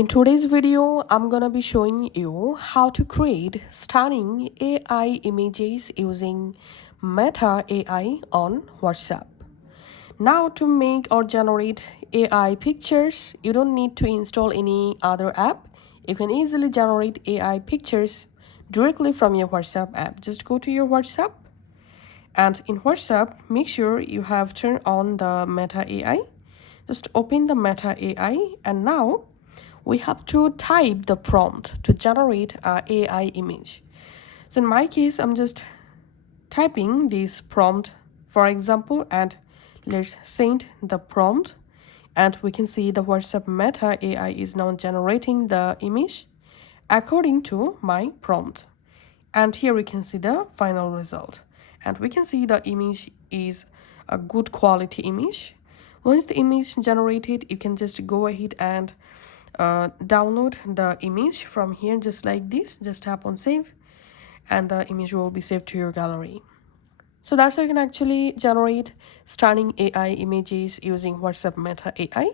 In today's video, I'm gonna be showing you how to create stunning AI images using Meta AI on WhatsApp. Now, to make or generate AI pictures, you don't need to install any other app. You can easily generate AI pictures directly from your WhatsApp app. Just go to your WhatsApp, and in WhatsApp, make sure you have turned on the Meta AI. Just open the Meta AI, and now we have to type the prompt to generate a AI image. So in my case, I'm just typing this prompt, for example, and let's send the prompt. And we can see the WhatsApp Meta AI is now generating the image according to my prompt. And here we can see the final result. And we can see the image is a good quality image. Once the image generated, you can just go ahead and download the image from here, just like this. Just tap on save, and the image will be saved to your gallery. So that's how you can actually generate stunning AI images using WhatsApp Meta AI.